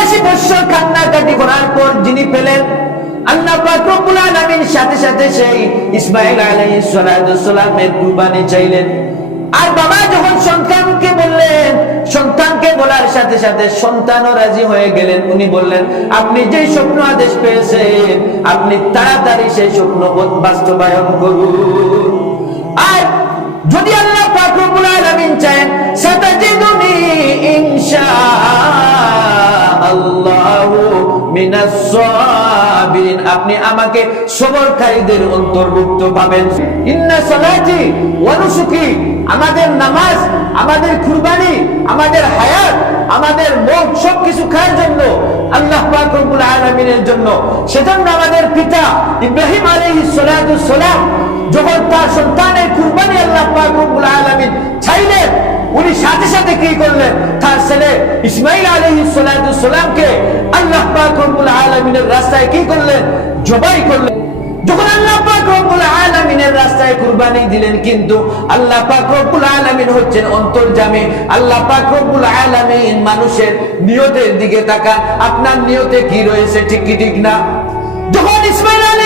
চুরাশি বছর কান্নাকাটি করার পর যিনি পেলেন আপনি যে স্বপ্ন আদেশ পেয়েছেন, আপনি তাড়াতাড়ি সেই স্বপ্ন বাস্তবায়ন করুন। আর যদি আল্লাহ পাক রব্বুল আলামিন চান আপনি আমাকে সবরকারীদের অন্তর্ভুক্ত পাবেন। ইন্না আমাদের নামাজ, আমাদের কুরবানি, আমাদের হায়াত, আমাদের মৌত সবকিছু খাওয়ার জন্য? আল্লাহ পাক রব্বুল আলামিনের জন্য। সেজন্য আমাদের পিতা ইব্রাহিম সালাতু সালাম, যখন তার সন্তানের কুরবানি আল্লাহ পাক রব্বুল আলামিন চাইলেন উনি সাথে সাথে কি করলেন? তার ছেলে ইসমাইল সালাতু সালামকে আল্লাহ রব্বুল রাস্তায় কি করলেন? জবাই করলেন। যখন আল্লাহ পাক রব্বুল আলামিনের রাস্তায় কুরবানি দিলেন, কিন্তু আল্লাহ পাক রব্বুল আলামিন হচ্ছেন অন্তর্যামী আল্লাহ পাক রব্বুল আলামিন মানুষের নিয়তের দিকে তাকান। আপনার নিয়তে কি রয়েছে? ঠিক কি, ঠিক না? যখন ইসমাইল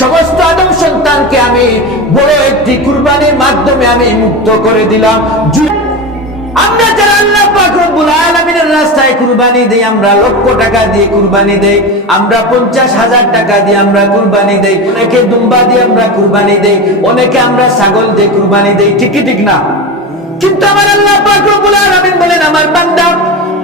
সমস্ত আদম সন্তানকে আমি বড় একটি কুরবানির মাধ্যমে আমি মুক্ত করে দিলাম। আমরা যারা আল্লাহ রাস্তায় কুরবানি আমরা লক্ষ টাকা দিয়ে কুরবানি দেই, আমরা পঞ্চাশ হাজার টাকা দিয়ে আমরা কুরবানি দেই, অনেকে দুম্বা দিয়ে আমরা কুরবানি দেই, অনেকে আমরা ছাগল দিয়ে কুরবানি দেই, ঠিকই ঠিক না? কিন্তু আমার আল্লাহ পাক রব্বুল বলেন, আমার বান্দা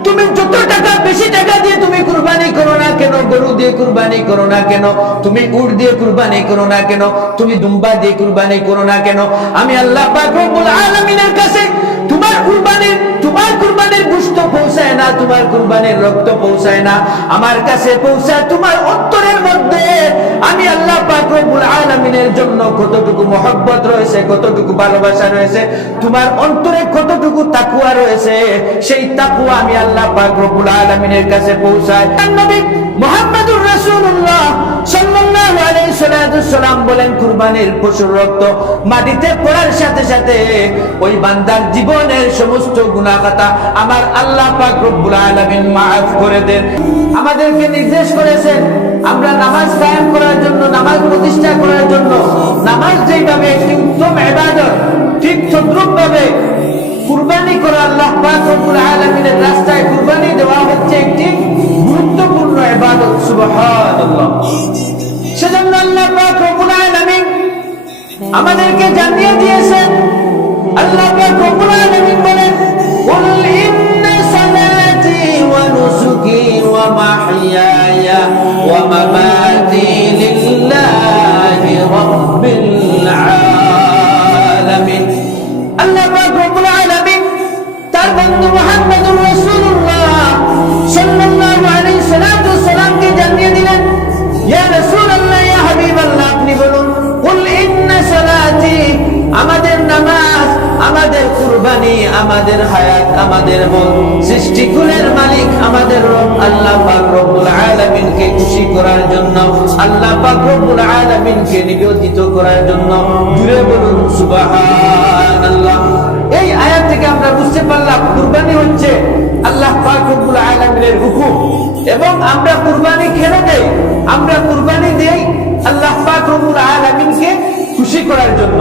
তুমি যত টাকা বেশি টাকা দিয়ে তুমি কুরবানি করো না কেন, গরু দিয়ে কুরবানি করো না কেন, তুমি উট দিয়ে কুরবানি করো না কেন, তুমি দুম্বা দিয়ে কুরবানি করো না কেন? আমি আল্লাহ পাক রব্বুল আলামিনের কাছে তোমার কুরবানির তোমার কুরবানির গুস্ত পৌঁছায় না, তোমার কুরবানির রক্ত পৌঁছায় না। আমার কাছে পৌঁছায় তোমার অন্তরের মধ্যে। আমি আল্লাহ পাক রব্বুল আলামিনের জন্য কতটুকু মহব্বত রয়েছে, কতটুকু ভালোবাসা রয়েছে, তোমার অন্তরে কতটুকু তাকুয়া রয়েছে, সেই তাকুয়া আমি আল্লাহ পাক রব্বুল আলামিনের কাছে পৌঁছায় নবী মুহাম্মদুর রাসূলুল্লাহ আমাদেরকে নির্দেশ করেছেন আমরা নামাজ কায়েম করার জন্য, নামাজ প্রতিষ্ঠা করার জন্য, নামাজ যেভাবে একটি উত্তম ইবাদত, ঠিক তদ্রুপ ভাবে কুরবানি করা আল্লাহ পাক রব্বুল আলামিনের রাস্তায় কুরবানি দেওয়া হচ্ছে একটি গুরুত্বপূর্ণ ইবাদত, সুবহানাল্লাহ। সেজন্য আল্লাহ পাক রব্বুল আলামিন আমাদেরকে জানিয়ে দিয়েছেন, আল্লাহ পাক রব্বুল আলামিন বলেন আমাদের হায়াত, আমাদের মন সৃষ্টিকুলের মালিক, আমাদের রব, আল্লাহ পাক রব্বুল আলামিনকে খুশি করার জন্য, আল্লাহ পাক রব্বুল আলামিনকে নিবেদিত করার জন্য। জুড়ে বলুন, সুবহানাল্লাহ। এই আয়াত থেকে আমরা বুঝতে পারলাম, কুরবানি হচ্ছে আল্লাহ পাক রব্বুল আলামিনের হুকুম। এবং আমরা কুরবানি কেন দেই? আমরা কুরবানি দেই আল্লাহ পাক রব্বুল আলামিনকে খুশি করার জন্য।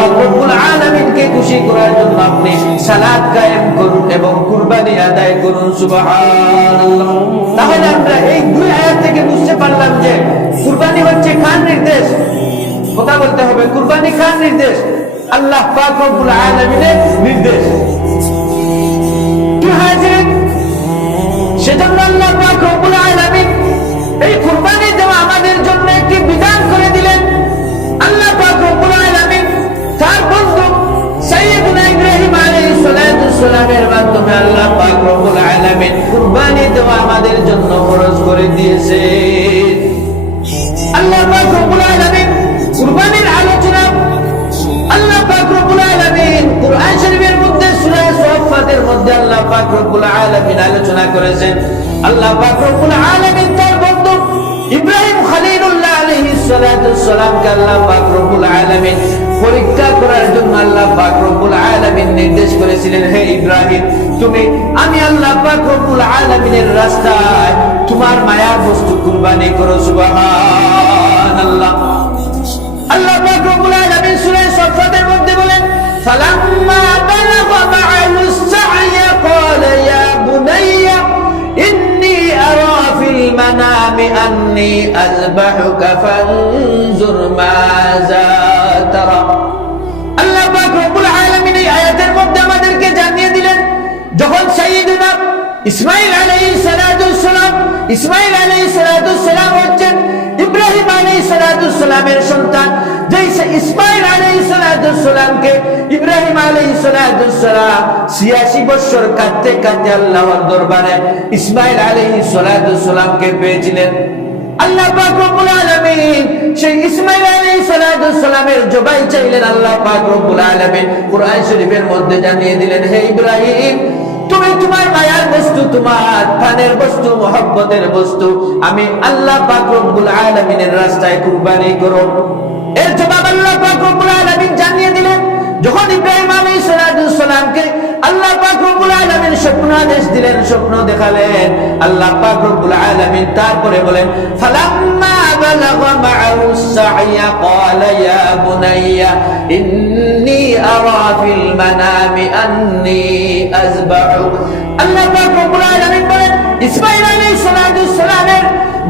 আলামিনকে খুশি করার জন্য আপনি সালাত কায়েম করুন এবং কুরবানি আদায় করুন, সুবহানাল্লাহ। তাহলে আমরা এই দুই আয়াত থেকে বুঝতে পারলাম যে কুরবানি হচ্ছে কার নির্দেশ? কথা বলতে হবে, কুরবানি কার নির্দেশ? আল্লাহ পাক রব্বুল আলামিনের নির্দেশ। কি হয়েছে? সেজন্য আল্লাহ পাক রব্বুল আলামিন সালামের মাধ্যমে আল্লাহ পাক রব্বুল আলামিন কুরবানি দেওয়া আমাদের জন্য ফরজ করে দিয়েছে। আল্লাহ পাক রব্বুল আলামিন কুরবানির আলোচনা, আল্লাহ পাক রব্বুল আলামিন কুরআন শরীফের মধ্যে সূরা সাফফাতের মধ্যে আল্লাহ পাক রব্বুল আলামিন আলোচনা করেছেন। আল্লাহ পাক রব্বুল আলামিন তার বন্ধু ইব্রাহিম খলিলুল্লাহ আলাইহিস সালাতু সালামকে আল্লাহ পাক রব্বুল আলামিন পরীক্ষা করার জন্য আল্লাহ পাক রব্বুল আলামিন নির্দেশ করেছিলেন, হে ইব্রাহিম, তুমি, আমি আল্লাহ পাক রব্বুল আলামিনের রাস্তায় তোমার মায়া বস্তু কুরবানি করো, সুবহানাল্লাহ। আল্লাহ পাক রব্বুল আলামিন সূরা সফাতের মধ্যে বলেন, ফালাম্মা বালাগা মা'আস সা'য়া, ক্বালা ইয়া বুনাইয়া, ইন্নী আরা ফিল মানামি আন্নী আযবাহুকা ফানজুর মা ইসমাঈল আলাইহিস সালাতুস সালাম ইসমাঈল আলাইহিস সালাতুস সালাম হচ্ছেন ইব্রাহিম সালাতুস সালামের সন্তান। যেই সে ইসমাঈল আলাইহিস সালামকে ইব্রাহিম সালাতুস সালাম 86 বছর কাঁদতে কাঁদতে আল্লাহর দরবারে ইসমাঈল আলাইহিস সালাতুস সালামকে পেয়েছিলেন। আল্লাহ পাক রব্বুল আলামিন সেই ইসমাঈল আলাইহিস সালাতুস সালামের জবাই চাইলেন আল্লাহ পাক রব্বুল আলামিন। কুরআন শরীফের মধ্যে জানিয়ে দিলেন, হে ইব্রাহিম তোমার মায়ার বস্তু, তোমার বস্তু বস্তু। আমি আল্লাহ পাক রব্বুল রাস্তায় কুরবানি করো এর জবাব আল্লাহ পাক রব্বুল জানিয়ে দিলেন, যখন ইব্রাহিম তারপরে বলেন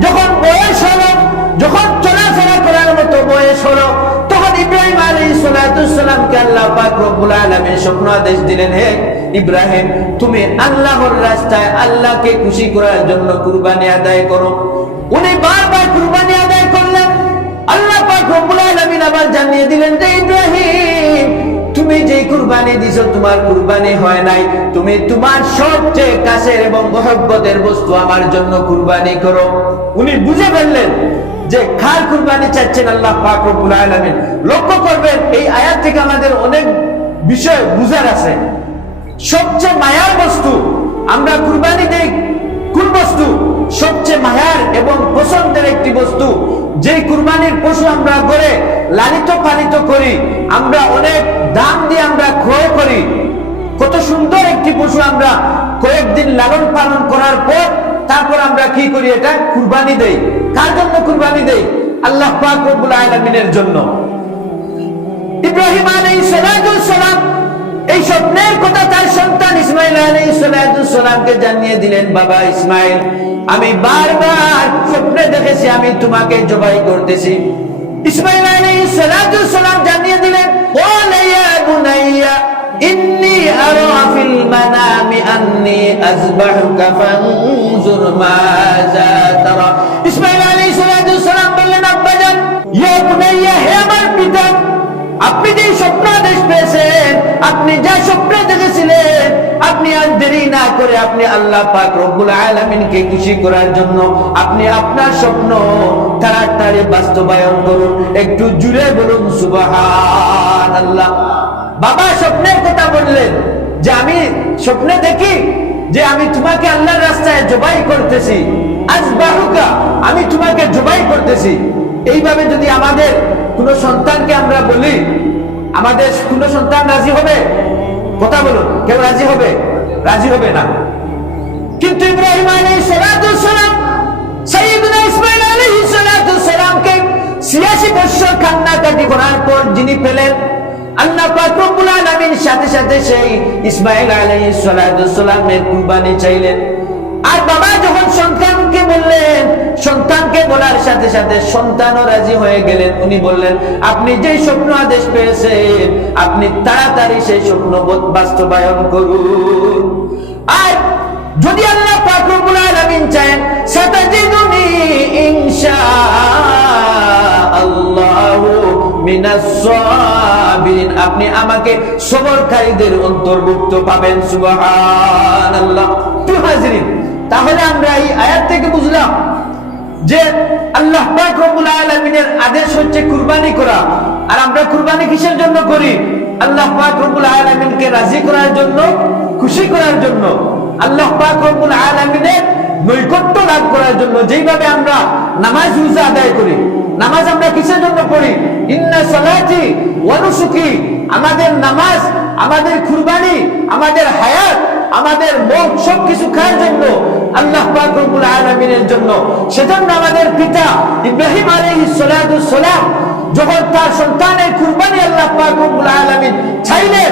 যখন বয়স হলো যখন চলাফেরা করার মতো বয়স হলো সালামকে আল্লাহ স্বপ্ন আদেশ দিলেন, হে ইব্রাহিম, তুমি আল্লাহর রাস্তায় আল্লাহকে খুশি করার জন্য কুরবানি আদায় করো। উনি বারবার কুরবানি আদায় করলেন। আল্লাহ যে কুরবানি দিছো, তোমার কুরবানি হয় নাই। তুমি তোমার সবচেয়ে কাছের এবং মহব্বতের বস্তু আমার জন্য কুরবানি করো। উনি বুঝে ফেললেন যে কার কুরবানি চাচ্ছেন আল্লাহ আলামিন। লক্ষ্য করবেন, এই আয়াত থেকে আমাদের অনেক বিষয় বুঝার আছে। সবচেয়ে মায়ার বস্তু, আমরা কুরবানি দেই কোন বস্তু? সবচেয়ে মায়ার এবং পছন্দের একটি বস্তু। যে কুরবানির পশু আমরা করে লালিত পালিত করি, আমরা অনেক দাম দিয়ে আমরা ক্রয় করি। কত সুন্দর একটি পশু আমরা কয়েকদিন লালন পালন করার পর তারপর আমরা কি করি এটা? কুরবানি দেই। কার জন্য কুরবানি দেই? আল্লাহ পাক রব্বুল আলামিনের জন্য। ইব্রাহিম আলাইহিস সালাম এই স্বপ্নের কথা তার সন্তান ইসমাইল আলাইসালামকে জানিয়ে দিলেন, বাবা ইসমাইল, আমি বারবার স্বপ্নে দেখেছি, আমি তোমাকে জবাই করতেছি। ইসমাইল আলাইসালাম জানিয়ে দিলেন, ও লাইয়া বুনাইয়া, ইন্নি আরা ফিল মানামি আন্নি আজবাহুকা ফানজুর মাযা তারা ইসমাঈল আলাইহিস সালাম বললেন, আব্বা ইয়া বুনাইয়া হে আমার পিতা। আপনি যে স্বপ্ন আদেশ পেয়েছেন আপনি যা স্বপ্ন দেখেছিলেন, আপনি আর দেরি না করে আপনি আল্লাহ পাক রব্বুল আলামিনকে খুশি করার জন্য আপনি আপনার স্বপ্ন তাড়াতাড়ি বাস্তবায়ন করুন। একটু জুড়ে বলুন সুবাহ আল্লাহ বাবা স্বপ্নের কথা বললেন যে আমি স্বপ্নে দেখি যে আমি তোমাকে আল্লাহর রাস্তায় জবাই করতেছি। আজ বাহুকা আমি তোমাকে জবাই করতেছি। এইভাবে যদি আমাদের কোন সন্তানকে আমরা বলি, আমাদের কোন সন্তান রাজি হবে? কথা বলুন, কেউ রাজি হবে? রাজি হবে না। কিন্তু ইব্রাহিম সালাতু সালাম ইসমাঈল আলাইহিস সালাতু সালামকে 86 বছর কান্নাকাটি করার পর যিনি পেলেন সন্তানকে সন্তানকে বলার সাথে সাথে রাজি হয়ে গেলেন। উনি বললেন, আপনি যে স্বপ্ন আদেশ পেয়েছেন, আপনি তাড়াতাড়ি সেই স্বপ্ন বাস্তবায়ন করুন। আর যদি আল্লাহ পাক রব্বুল আলামিন চান, সাতাজিদুনি আপনি আমাকে সবরকারীদের অন্তর্ভুক্ত পাবেন তাহলে আমরা এই আয়াত থেকে বুঝলাম যে আল্লাহ আলামিনের আদেশ হচ্ছে কুরবানি করা। আর আমরা কুরবানি কিসের জন্য করি? আল্লাহ পাক রব্বুল রাজি করার জন্য, খুশি করার জন্য। আল্লাহ পাক রব্বুল আলামিনের নৈকট্য লাভ করার জন্য যেইভাবে আমরা নামাজ রোজা আদায় করি। নামাজ আমরা কিসের জন্য পড়ি? ইন্না সালাতি ওয়া নুসুকি। আমাদের নামাজ, আমাদের কুরবানি, আমাদের হায়াত, আমাদের মন সবকিছু খাওয়ার জন্য? আল্লাহ পাক রব্বুল আলামিনের জন্য। সেজন্য আমাদের পিতা ইব্রাহিম আলাইহিস সালাতু সালাম যখন তার সন্তানের কুরবানি আল্লাহ পাক রব্বুল আলামিন চাইলেন,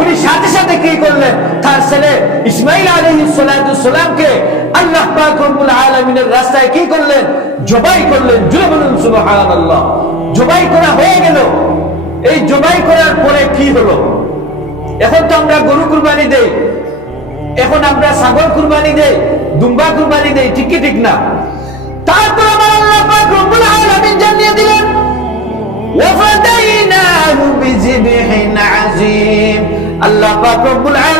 উনি সাথে সাথে কি করলেন? তার ছেলে ইসমাইল আলাইহিস সালাতু সালামকে আল্লাহ পাক রব্বুল আলামিনের রাস্তায় কি করলেন? জবাই করলেন, জুড়ে বলুন, সুবহানাল্লাহ। জবাই করা হয়ে গেল। এই জবাই করার পরে কি হলো? এখন তো আমরা গরু কুরবানি দেই। এখন আমরা ছাগল কুরবানি দেই, দুম্বা কুরবানি দেই, ঠিক কি ঠিক না? তারপর আমার আল্লাহ পাক রব্বুল আলামিন জানিয়ে দিলেন আযীম। আল্লাহ পাক রব্বুল আলামিন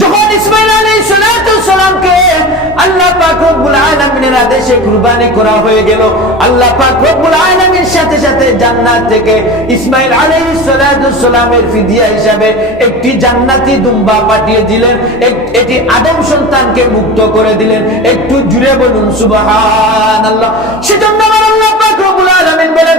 যখন ইসমাইল সালাতু সালামকে আল্লাহ পাক রব্বুল আদেশে কুরবানি করা হয়ে গেল, আল্লাহ পাক রব্বুল সাথে সাথে জান্নাত থেকে ইসমাইল ফিদিয়া হিসাবে একটি জান্নাতি দুম্বা পাঠিয়ে দিলেন এটি আদম সন্তানকে মুক্ত করে দিলেন। একটু জুড়ে বলুন সেজন্য আল্লাহ পাক রব্বুল বলেন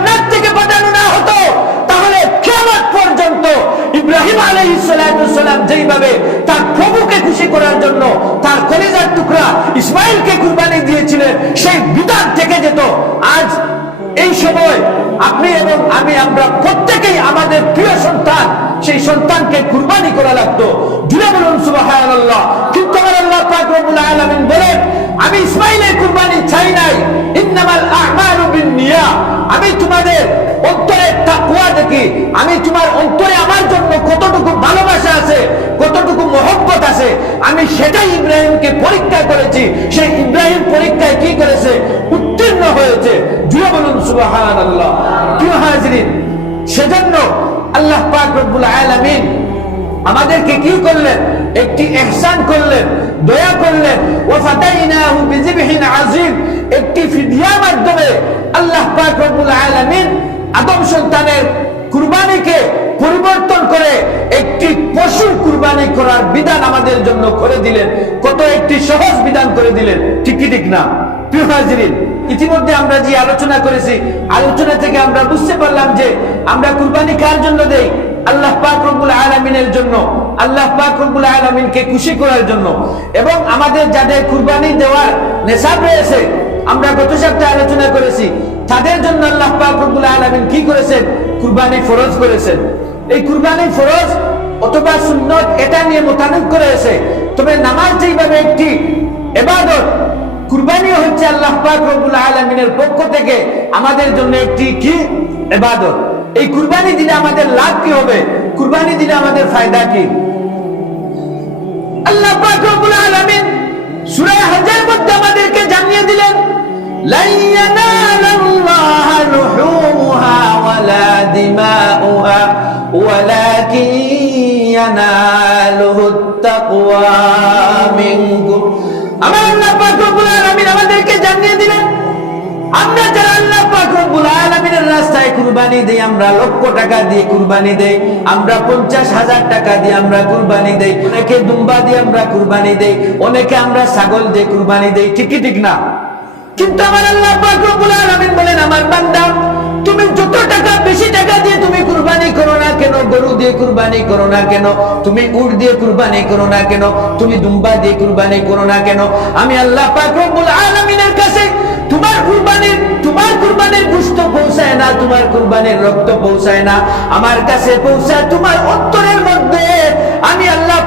ইব্রাহিম আলাইহিস সালাতু যেইভাবে তার প্রভুকে খুশি করার জন্য তার কলিজার টুকরা ইসমাইলকে কুরবানি দিয়েছিলেন, সেই বিধান থেকে যেত। আজ এই সময় আপনি এবং আমি, আমরা প্রত্যেকেই আমাদের প্রিয় সন্তান, সেই সন্তানকে কুরবানি করা লাগতো। আমি ইসমাইলের কুরবানি চাই নাই, ইন্নামাল আ'মালু অন্তরের দেখি আমি তোমার অন্তরে আমার জন্য কতটুকু ভালোবাসা আছে, কতটুকু মহব্বত আছে, আমি সেটাই ইব্রাহিমকে পরীক্ষা করেছি। সেই ইব্রাহিম পরীক্ষায় কি করেছে? উত্তীর্ণ হয়েছে। জুড়ে বলুন, সুবহানাল্লাহ। প্রিয় হাজরিন, সেজন্য আল্লাহ পাক রব্বুল আলামিন আমাদেরকে কি করলেন? একটি ইহসান করলেন, দয়া করলেন। ও ফাতাইনাহু বিযিবহিন আযীম। একটি ফিদিয়ার মাধ্যমে আল্লাহ পাক রব্বুল আলামিন আদম সন্তানের কুরবানিকে পরিবর্তন করে একটি পশুর কুরবানি করার বিধান আমাদের জন্য করে দিলেন। কত একটি সহজ বিধান করে দিলেন। ঠিক ঠিক না। ইতিমধ্যে আমরা যে আলোচনা করেছি, আলোচনা থেকে আমরা বুঝতে পারলাম যে আমরা কুরবানি কার জন্য দেই? আল্লাহ পাক রব্বুল আলামিনের জন্য। আল্লাহ পাক রব্বুল আলামিনকে খুশি করার জন্য। এবং আমাদের যাদের কুরবানি দেওয়ার নেশাব রয়েছে, আমরা গত সপ্তাহে আলোচনা করেছি। তাদের জন্য আল্লাহ পাক রব্বুল আলামিন কি করেছেন? কুরবানি ফরজ করেছেন এই কুরবানি ফরজ অথবা সুন্নত এটা নিয়ে মোতাবেক করেছে তবে নামাজ যেভাবে একটি এবাদত কুরবানিও হচ্ছে আল্লাহ পাক রব্বুল আলামিনের পক্ষ থেকে আমাদের জন্য একটি কি? এবাদত। এই কুরবানি দিলে আমাদের লাভ কি হবে? কুরবানি দিলে আমাদের ফায়দা কি? আল্লাহ পাক রব্বুল আলামিন সূরা মধ্যে আমাদেরকে জানিয়ে দিলেন লা ইয়ানালাল্লাহা ওয়ালা দিমাউহা ওয়ালাকিন ইয়ানালুহুত তাকওয়া মিনকুম আমার আল্লাহ পাক রব্বুল আলামিন আমাদেরকে জানিয়ে দিলেন, আমরা যারা আল্লাহ পাক রব্বুল আলামিনের রাস্তায় কুরবানি দেই, আমরা লক্ষ টাকা দিয়ে কুরবানি দেই, আমরা পঞ্চাশ হাজার টাকা দিয়ে আমরা কুরবানি দেই, অনেকে দুম্বা দিয়ে আমরা কুরবানি দেই, অনেকে আমরা ছাগল দিয়ে কুরবানি দেই, ঠিকই ঠিক না? কিন্তু আমার আল্লাহ পাক রব্বুল আলামিন বলেন, আমার বান্দা তুমি যত টাকা, বেশি টাকা দিয়ে তুমি কুরবানি করো না কেন? গরু দিয়ে কুরবানি করো না কেন? তুমি উট দিয়ে কুরবানি করো না কেন? তুমি দুম্বা দিয়ে কুরবানি করো না কেন? আমি আল্লাহ পাক রব্বুল আলামিনের কাছে কুরবানির, তোমার কুরবানির পৌঁছায় না, তোমার কুরবানির রক্ত পৌঁছায় না। আমার কাছে পৌঁছায় তোমার অন্তরের মধ্যে। আমি আল্লাহ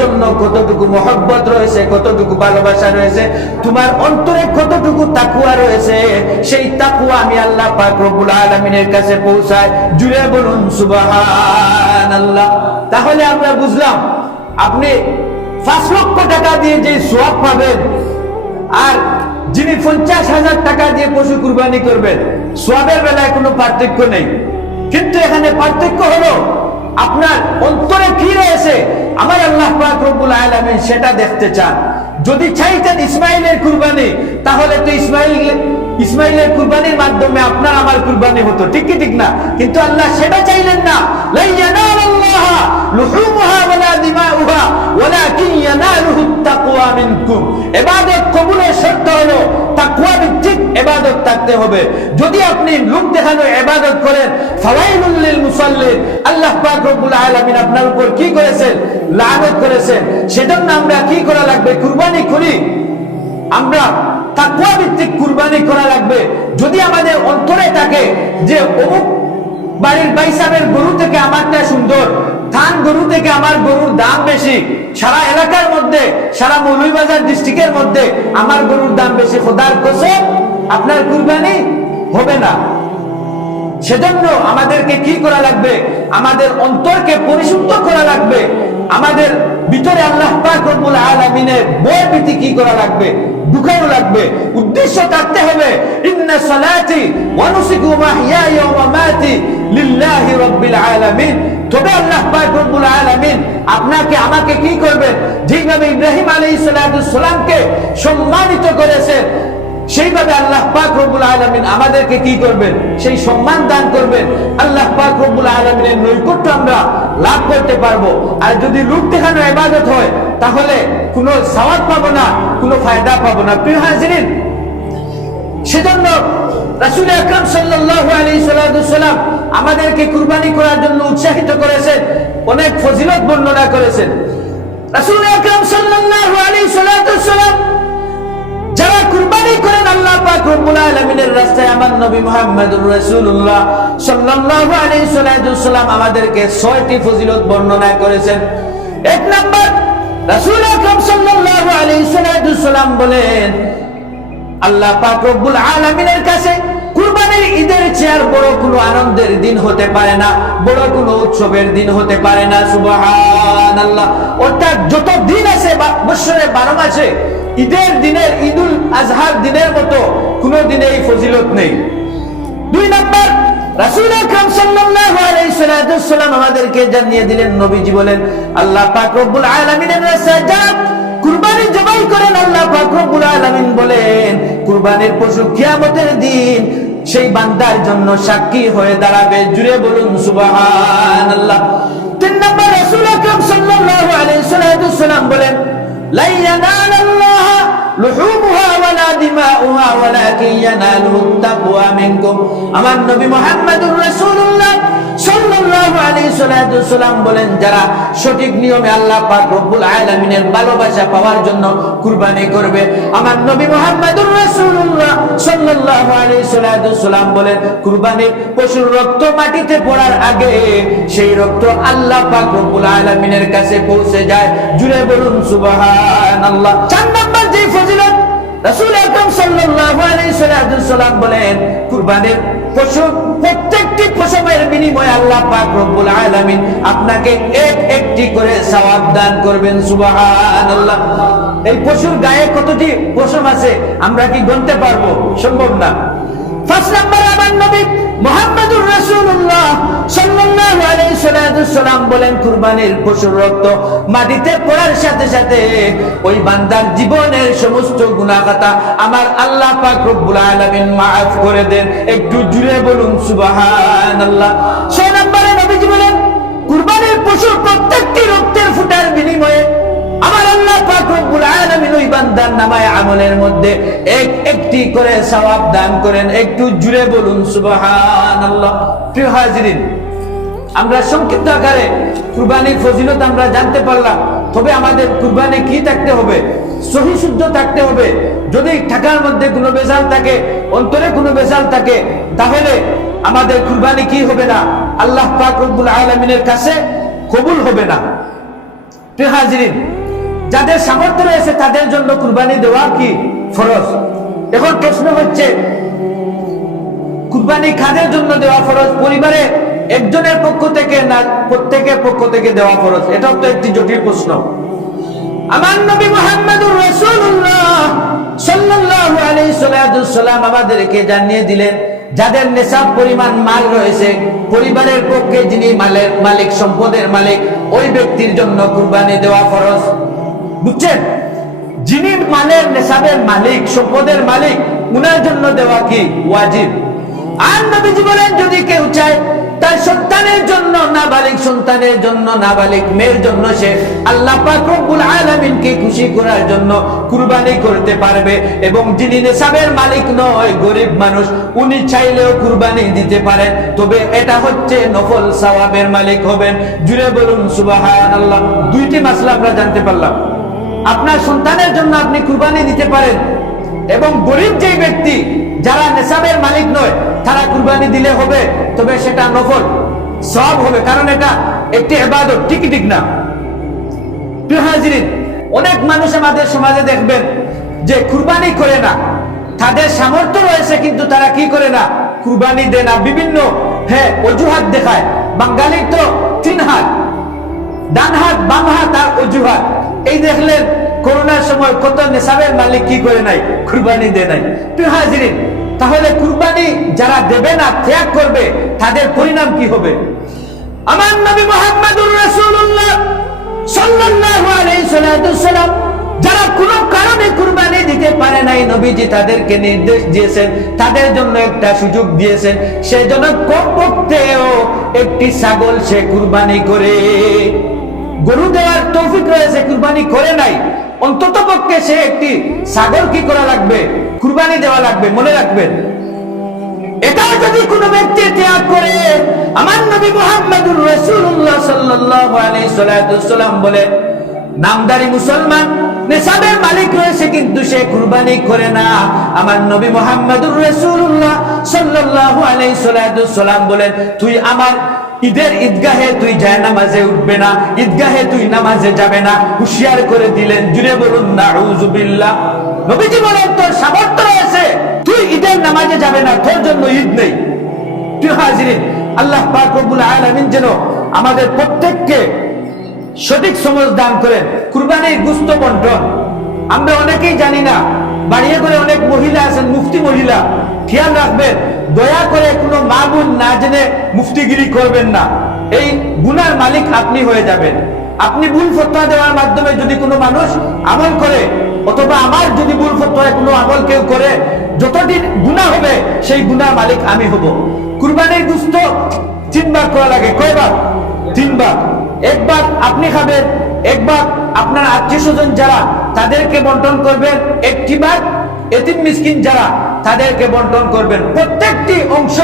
জন্য কতটুকু মহব্বত রয়েছে, কতটুকু ভালোবাসা রয়েছে, তোমার অন্তরে কতটুকু তাকুয়া রয়েছে, সেই তাকুয়া আমি আল্লাহ কাছে জুড়ে বলুন তাহলে আমরা বুঝলাম, আপনি পাঁচ লক্ষ টাকা দিয়ে যে সোয়াব পাবেন, আর যিনি পঞ্চাশ হাজার টাকা দিয়ে পশু কুরবানি করবেন, সোয়াবের বেলায় কোনো পার্থক্য নেই। কিন্তু এখানে পার্থক্য হলো, আপনার অন্তরে কি রয়েছে? আমার আল্লাহ রব্বুল আলামিন সেটা দেখতে চান। যদি চাইতেন ইসমাইলের কুরবানি, তাহলে তো ইসমাইল ইসমাইলের কুরবানির মাধ্যমে আপনার আমার কুরবানি হতো। ঠিক কি ঠিক না? কিন্তু আল্লাহ সেটা চাইলেন না। ইবাদত থাকতে হবে। যদি আপনি করেন আল্লাহ আপনার উপর কি করেছেন? লানত করেছেন। সেজন্য আমরা কি করা লাগবে। কুরবানি করি। আমরা তাকওয়া ভিত্তিক কুরবানি করা লাগবে। যদি আমাদের অন্তরে থাকে যে অমুক বাড়ির বাইসাবের গরু থেকে আমারটা সুন্দর থান গরু থেকে আমার গরুর দাম বেশি, সারা এলাকার মধ্যে, সারা মৌলভীবাজার ডিস্ট্রিক্টের মধ্যে আমার গরুর দাম বেশি, খোদার কসম, আপনার কুরবানি হবে না। সেজন্য আমাদেরকে কি করা লাগবে? আমাদের অন্তরকে পরিশুদ্ধ করা লাগবে। আমাদের ভিতরে আল্লাহ পাক রব্বুল আলামিনের প্রীতি কি করা লাগবে? ঢুকানো লাগবে। উদ্দেশ্য থাকতে হবে, ইন্না সালাতি ওয়া নুসুকি ওয়া মাহইয়ায়া লিল্লাহি রাব্বিল আলামিন। তবে আল্লাহ পাক রব্বুল আলামিন আপনাকে, আমাকে কি করবেন? যেভাবে ইব্রাহিম আলাইহিস সালামকে সম্মানিত করেছেন, সেইভাবে আল্লাহ পাক রব্বুল আলামিন আমাদেরকে কি করবেন? সেই সম্মান দান করবেন। আল্লাহ পাক রব্বুল আলামিনের নৈকট্য আমরা লাভ করতে পারব। আর যদি লোক দেখানো ইবাদত হয়, তাহলে কোনো সওয়াব পাবো না। কোনো ফায়দা পাবো না। প্রিয় হাজিরিন, সেজন্য রাসূল আকরাম সাল্লাম আমাদেরকে কুরবানি করার জন্য উৎসাহিত করেছেন, অনেক ফজিলত বর্ণনা করেছেন। রাসূল আকরাম যারা কুরবানি করেন, আল্লাহ পাক রব্বুল আলামিনের রাস্তায় আমার নবী মুহাম্মদুর রাসূলুল্লাহ সাল্লাল্লাহু আলাইহি আমাদেরকে ছয়টি ফজিলত বর্ণনা করেছেন। এক নাম্বার রাসূল আকরাম সাল্লাল্লাহু আলাইহি বলেন, আল্লাহ পাক রব্বুল আলামিনের কাছে কুরবানির ঈদের বড় কোনো আনন্দের দিন হতে পারে না, বড় কোনো উৎসবের দিন হতে পারে না, সুবহানাল্লাহ। অর্থাৎ যত দিন আছে বৎসরে বারো মাসে, ঈদের দিনের ঈদুল আজহার দিনের মতো কোনো দিনে এই ফজিলত নেই। দুই নাম্বার আমাদেরকে জানিয়ে দিলেন, নবীজি বলেন, আল্লাহ পাক রব্বুল কুরবানি জবাই করেন, আল্লাহ পাক রব্বুল বলেন, কুরবানির পশু কিয়ামতের দিন সেই বান্দার জন্য সাক্ষী হয়ে দাঁড়াবে। জুড়ে বলুন, সুবহানাল্লাহ। তিন নম্বর রাসূল বলেন লা বলেন, যারা সঠিক নিয়মে আল্লাহ রব্বুল ভালোবাসা পাওয়ার জন্য কুরবানি করবে, আমার নবী সাল্লাম বলেন কুরবানির পশুর রক্ত মাটিতে পড়ার আগে সেই রক্ত আল্লাহ পাক রব্বুল আলামিনের কাছে পৌঁছে যায়। জুড়ে বলুন, সুবহানাল্লাহ। চার রাসূল আকরাম সাল্লাল্লাহু আলাইহি বলেন পশু, প্রত্যেকটি বিনিময়ে আল্লাহ পাক রব্বুল আলামিন আপনাকে এক একটি করে সওয়াব দান করবেন, সুবহানাল্লাহ। এই পশুর গায়ে কতটি পশম আছে, আমরা কি গুনতে পারব? সম্ভব না। ফার্স্ট নাম্বার, আমার নবী মুহাম্মদুর রাসূলুল্লাহ সাল্লাল্লাহু আলাইহি সাল্লাম বলেন, কুরবানির পশুর রক্ত মাটিতে পড়ার সাথে সাথে ওই বান্দার জীবনের সমস্ত গুনাহগাতা আমার আল্লাহ পাক রব্বুল আলামিন maaf করে দেন। একটু জুড়ে বলুন, সুবহানাল্লাহ। সেই নম্বরে আলামিন নামায় আমলের মধ্যে এক একটি করে সওয়াব দান করেন। একটু জুড়ে বলুন, সুবহানাল্লাহ। আমরা সংক্ষিপ্ত আকারে কুরবানির ফজিলত আমরা জানতে পারলাম, তবে আমাদের কুরবানি কি থাকতে হবে? সহি শুদ্ধ থাকতে হবে। যদি টাকার মধ্যে কোনো বেজাল থাকে, অন্তরে কোনো বেজাল থাকে, তাহলে আমাদের কুরবানি কি হবে না? আল্লাহ পাক রব্বুল আলামিনের কাছে কবুল হবে না। প্রিয় হাজিরিন যাদের সামর্থ্য রয়েছে, তাদের জন্য কুরবানি দেওয়া কি ফরজ? এখন প্রশ্ন হচ্ছে, কুরবানি কাদের জন্য দেওয়া ফরজ? পরিবারে একজনের পক্ষ থেকে না প্রত্যেকের পক্ষ থেকে দেওয়া ফরজ? এটাও তো একটি জটিল প্রশ্ন। আমার নবী মুহাম্মদুর রাসূলুল্লাহ সাল্লাল্লাহু আলাইহি সাল্লাম আমাদেরকে জানিয়ে দিলেন, যাদের নেশাব পরিমাণ মাল রয়েছে, পরিবারের পক্ষে যিনি মালের মালিক, সম্পদের মালিক, ওই ব্যক্তির জন্য কুরবানি দেওয়া ফরজ। বুঝছেন? যিনি মালের, নেশাবের মালিক, সম্পদের মালিক, উনার জন্য দেওয়া কি? ওয়াজিব। আর নবীজি বলেন, যদি কেউ চায়, তার সন্তানের জন্য, নাবালিক সন্তানের জন্য, নাবালিক মেয়ের জন্য সে আল্লাহ খুশি করার জন্য কুরবানি করতে পারবে এবং যিনি নেশাবের মালিক নয়, গরিব মানুষ, উনি চাইলেও কুরবানি দিতে পারেন। তবে এটা হচ্ছে নফল সওয়াবের মালিক হবেন। জুড়ে বলুন, সুবহানাল্লাহ। দুইটি মাসলা আমরা জানতে পারলাম। আপনার সন্তানের জন্য আপনি কুরবানি দিতে পারেন। এবং গরিব যে ব্যক্তি, যারা নেশাবের মালিক নয়, তারা কুরবানি দিলে হবে, তবে সেটা নফল সব হবে। কারণ এটা একটি এবাদত ঠিক ঠিক না? অনেক মানুষ আমাদের সমাজে দেখবেন যে কুরবানি করে না। তাদের সামর্থ্য রয়েছে, কিন্তু তারা কি করে না? কুরবানি দেয় না। বিভিন্ন হ্যাঁ অজুহাত দেখায়। বাঙালির তো তিন হাত, ডান হাত, বাম হাত, আর অজুহাত। এই দেখলেন, করোনার সময় কত নেশাবের মালিক কি করে নাই? কুরবানি দেয় নাই। তুই হাজিরিন, তাহলে কুরবানি যারা দেবে না, ত্যাগ করবে, তাদের পরিণাম কি হবে? আমার নবী মোহাম্মদুর রাসূলুল্লাহ সাল্লাল্লাহু আলাইহি সাল্লাম যারা কোনো কারণে কুরবানি দিতে পারে নাই, নবীজি তাদেরকে নির্দেশ দিয়েছেন, তাদের জন্য একটা সুযোগ দিয়েছেন। সেজন্য কমপক্ষেও একটি ছাগল সে কুরবানি করে। গরু দেওয়ার তৌফিক রয়েছে, কুরবানি করে নাই। অন্তত পক্ষে সে একটি ছাগল কি করা লাগবে? কুরবানি দেওয়া লাগবে, মনে রাখবেন। এটাও যদি কোনো ব্যক্তি ত্যাগ করে, আমার নবী মুহাম্মদুর সাল্লাল্লাহু আলাইহি বলে, নামদারি মুসলমান, নেশাবের মালিক রয়েছে কিন্তু সে কুরবানি করে না। আমার নবী মুহাম্মদুর রাসূলুল্লাহ সাল্লাল্লাহু আলাইহি সাল্লাম বলেন, তুই আমার ঈদের ঈদগাহে তুই যায় নামাজে উঠবে না, ঈদগাহে তুই নামাজে যাবে না। হুঁশিয়ার করে দিলেন, জুড়ে বলুন নাউজুবিল্লাহ নবীজি বলেন, তোর সামর্থ্য রয়েছে, তুই ঈদের নামাজে যাবে না, তোর জন্য ঈদ নেই। প্রিয় হাজিরিন, আল্লাহ পাক রব্বুল আলামিন যেন আমাদের প্রত্যেককে সঠিক সমজ দান করেন। কুরবানির গুস্ত বন্টন, আমরা অনেকেই জানি না, বাড়িয়ে করে অনেক মহিলা আছেন, মুফতি মহিলা, খেয়াল রাখবেন দয়া করে কোনো মা বোন না জেনে মুফতিগিরি করবেন না। এই গুনার মালিক আপনি হয়ে যাবেন। আপনি ভুল ফতোয়া দেওয়ার মাধ্যমে যদি কোনো মানুষ আমল করে, অথবা আমার যদি ভুল ফতোয়ায় কোনো আমল কেউ করে, যতদিন গুনাহ হবে, সেই গুণার মালিক আমি হব। কুরবানির গুস্ত তিনবার করা লাগে। কয়বার? তিনবার। একবার আপনি খাবেন, একবার আপনার আত্মীয় স্বজন যারা তাদেরকে বন্টন করবেন, একটি বার এতিম মিসকিন যারা তাদেরকে বন্টন করবেন। প্রত্যেকটি অংশ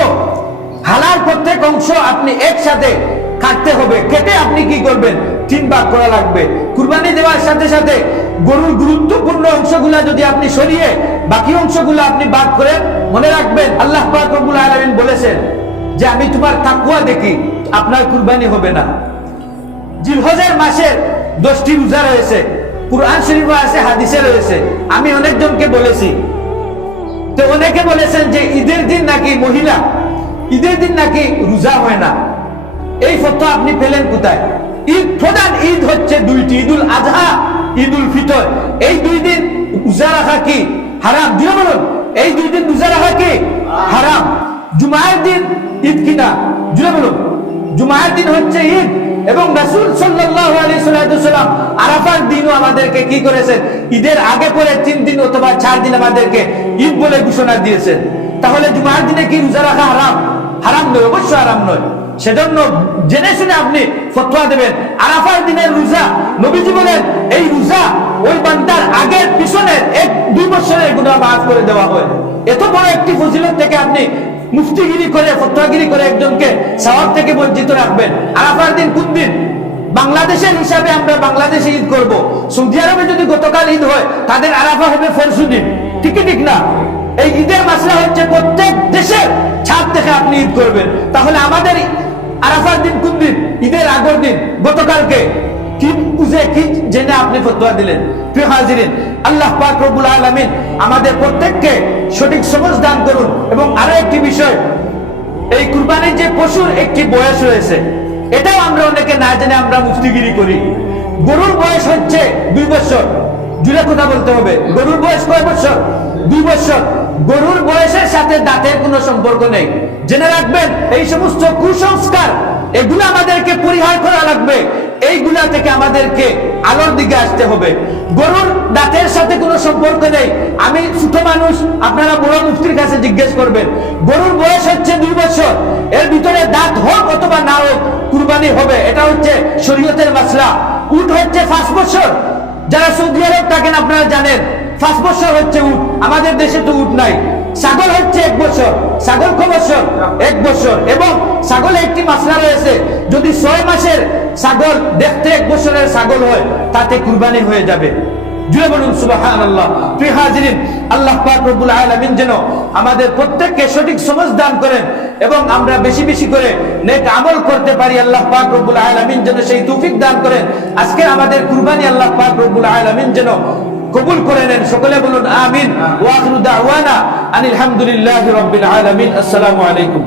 হালার প্রত্যেক অংশ আপনি একসাথে কাটতে হবে। কেটে আপনি কি করবেন? তিন ভাগ করা লাগবে। কুরবানি দেওয়ার সাথে সাথে গরুর গুরুত্বপূর্ণ অংশগুলা যদি আপনি সরিয়ে বাকি অংশগুলো আপনি বাদ করে মনে রাখবেন, আল্লাহ পাক রব্বুল আলামিন বলেছেন যে, আমি তোমার তাকুয়া দেখি, আপনার কুরবানি হবে না। জিলহজের মাসের দশটি রোজা রয়েছে। কুরআন শরীফ আছে, হাদিসে রয়েছে। আমি অনেকজনকে বলেছি তো অনেকে বলেছেন যে ঈদের দিন নাকি মহিলা, ঈদের দিন নাকি রোজা হয় না। এই ফটো আপনি পেলেন কোথায়? ঈদ, প্রধান ঈদ হচ্ছে দুইটি, ঈদুল আজহা, ঈদুল ফিতর। এই দুই দিন রোজা রাখা কি হারাম? দিয়ে বলুন, এই দুই দিন রোজা রাখা কি হারাম? জুমায়ের দিন ঈদ কিনা জুড়ে বলুন জুমায়ের দিন হচ্ছে ঈদ। এবং রাসূল সাল্লাল্লাহু আলাইহি সাল্লাম আরাফার দিনও আমাদেরকে কি করেছেন? ঈদের আগে পরে তিন দিন অথবা চার দিন আমাদেরকে ঈদ বলে ঘোষণা দিয়েছেন। তাহলে জুমার দিনে কি রোজা রাখা হারাম? হারাম নয় অবশ্যই হারাম নয়। সেজন্য জেনে শুনে আপনি ফতোয়া দেবেন, আরাফার দিনের রোজা নবীজি বলেন এই রোজা ওই বান্দার আগের পিছনের এক দুই বছরের গুনাহ মাফ করে দেওয়া হয়। এত বড় একটি ফজিলত থেকে আপনি মুফতিগিরি করে, ফতোয়াগিরি করে একজনকে সওয়াব থেকে বঞ্চিত রাখবেন। আরাফার দিন কোন দিন? বাংলাদেশের হিসাবে আমরা বাংলাদেশে ঈদ করব। সৌদি আরবে যদি গতকাল ঈদ হয়, তাদের আরাফা হবে পরশু দিন ঠিক ঠিক না? এই ঈদের মাসলা হচ্ছে প্রত্যেক দেশের ছাদ দেখে আপনি ঈদ করবেন। তাহলে আমাদের আরাফার দিন কোন দিন? ঈদের আগের দিন। গতকালকে। আমাদের প্রত্যেককে সঠিক দান করুন। এবং আরও একটি বিষয়, এই কুরবানির যে পশুর একটি বয়স রয়েছে, এটাও আমরা অনেকে না জেনে আমরা করি। গরুর বয়স হচ্ছে দুই বছর। জুড়ে কথা বলতে হবে, গরুর বয়স কয় বছর? দুই বছর। গরুর বয়সের সাথে দাঁতের কোনো সম্পর্ক নেই। জেনে রাখবেন, এই সমস্ত কুসংস্কার, এগুলো আমাদেরকে পরিহার করা লাগবে। এইগুলা থেকে আমাদেরকে আলোর দিকে আসতে হবে। গরুর দাঁতের সাথে কোনো সম্পর্ক নেই। আমি ছোট মানুষ, আপনারা বড় মুফতির কাছে জিজ্ঞেস করবেন, গরুর বয়স হচ্ছে দুই বছর, এর ভিতরে দাঁত হোক অথবা না হোক, কুরবানি হবে, এটা হচ্ছে শরীয়তের মাসলা। উট হচ্ছে পাঁচ বছর, যারা সৌদি আরব থাকেন আপনারা জানেন, পাঁচ বছর হচ্ছে উট, আমাদের দেশে তো উট নাই। ছাগল হচ্ছে এক বছর, ছাগল ক বছর? এক বছর। এবং ছাগলে একটি মাসলা রয়েছে, যদি ছয় মাসের ছাগল দেখতে এক বছরের ছাগল হয়, তাতে কুরবানি হয়ে যাবে। আমাদের সমঝ দান এবং আমরা বেশি বেশি করে আমল করতে পারি, আল্লাহ যেন সেই দান আজকে আমাদের কুরবানি আল্লাহ পাক রব্বুল যেন কবুল করে নেন। সকলে বলুন, আমিন। ওয়া আখিরু দাওয়ানা আনিল হামদুলিল্লাহি রাব্বিল আলামিন। আসসালামু আলাইকুম।